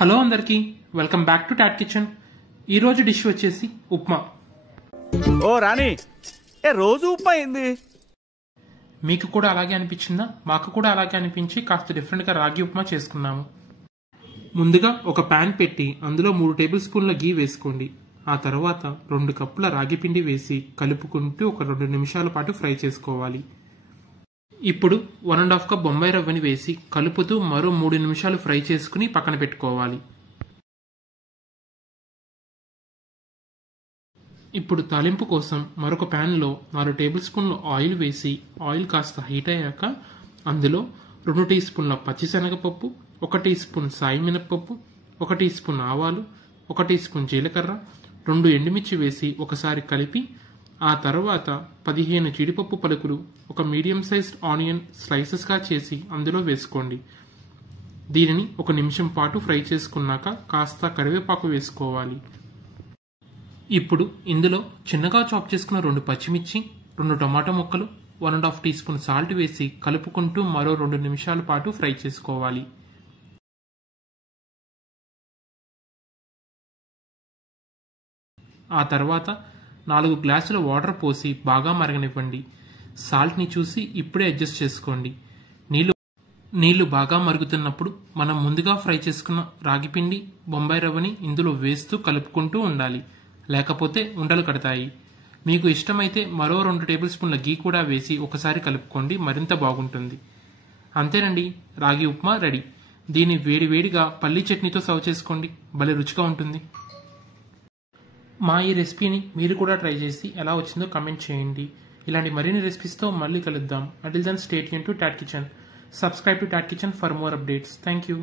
Hello అందరికీ, welcome back to tot kitchen. ఈరోజు dish వచ్చేసి ఉప్మా. ఓ రాణి, రోజు ఉప్మా ఏంది? మీకు కూడా అలాగే అనిపించిందా? మాకు కూడా అలాగే అనిపించి కాస్త డిఫరెంట్గా రాగి ఉప్మా చేసుకున్నాము. ముందుగా ఒక ప్యాన్ పెట్టి అందులో 3 టేబుల్ స్పూన్ల గీ వేసుకోండి. ఆ తర్వాత 2 కప్పుల రాగి పిండి వేసి కలుపుకుంటూ ఒక 2 నిమిషాల పాటు ఫ్రై చేసుకోవాలి. ఇప్పుడు 1.5 కప్ బొంబాయి రవ్వని వేసి కలుపుతూ మరో 3 నిమిషాలు ఫ్రై చేసుకుని పక్కన పెట్టుకోవాలి. ఇప్పుడు తాలింపు కోసం మరొక ప్యాన్లో 4 టేబుల్ స్పూన్ల ఆయిల్ వేసి ఆయిల్ కాస్త హీట్ అయ్యాక అందులో 2 టీ స్పూన్ల పచ్చిశనగపప్పు, 1 టీ స్పూన్ సాయి మినప్పప్పు, 1 టీ స్పూన్ ఆవాలు, 1 టీ స్పూన్ జీలకర్ర, 2 ఎండుమిర్చి వేసి ఒకసారి కలిపి ఆ తర్వాత 15 జీడిపప్పు పలుకులు, ఒక మీడియం సైజ్డ్ ఆనియన్ స్లైసెస్గా చేసి అందులో వేసుకోండి. దీనిని 1 నిమిషం పాటు ఫ్రై చేసుకున్నాక కాస్త కరివేపాకు వేసుకోవాలి. ఇప్పుడు ఇందులో చిన్నగా చాప్ చేసుకున్న 2 పచ్చిమిర్చి, 2 టమాటా ముక్కలు, 1.5 టీ స్పూన్ సాల్ట్ వేసి కలుపుకుంటూ మరో 2 నిమిషాల పాటు ఫ్రై చేసుకోవాలి. ఆ తర్వాత 4 గ్లాసుల వాటర్ పోసి బాగా మరగనివ్వండి. సాల్ట్ని చూసి ఇప్పుడే అడ్జస్ట్ చేసుకోండి. నీళ్లు బాగా మరుగుతున్నప్పుడు మనం ముందుగా ఫ్రై చేసుకున్న రాగిపిండి, బొంబాయి రవ్వని ఇందులో వేస్తూ కలుపుకుంటూ ఉండాలి, లేకపోతే ఉండలు కడతాయి. మీకు ఇష్టమైతే మరో 2 టేబుల్ స్పూన్ల గీ కూడా వేసి ఒకసారి కలుపుకోండి, మరింత బాగుంటుంది. అంతేనండి, రాగి ఉప్మా రెడీ. దీన్ని వేడివేడిగా పల్లీ చట్నీతో సర్వ్ చేసుకోండి, భలే రుచిగా ఉంటుంది. మా ఈ రెసిపీని మీరు కూడా ట్రై చేసి ఎలా వచ్చిందో కామెంట్ చేయండి. ఇలాంటి మరిన్ని రెసిపీస్తో మళ్ళీ కలుద్దాం. Until then, stay tuned to Tat Kitchen. Subscribe to Tat Kitchen for more updates. Thank you.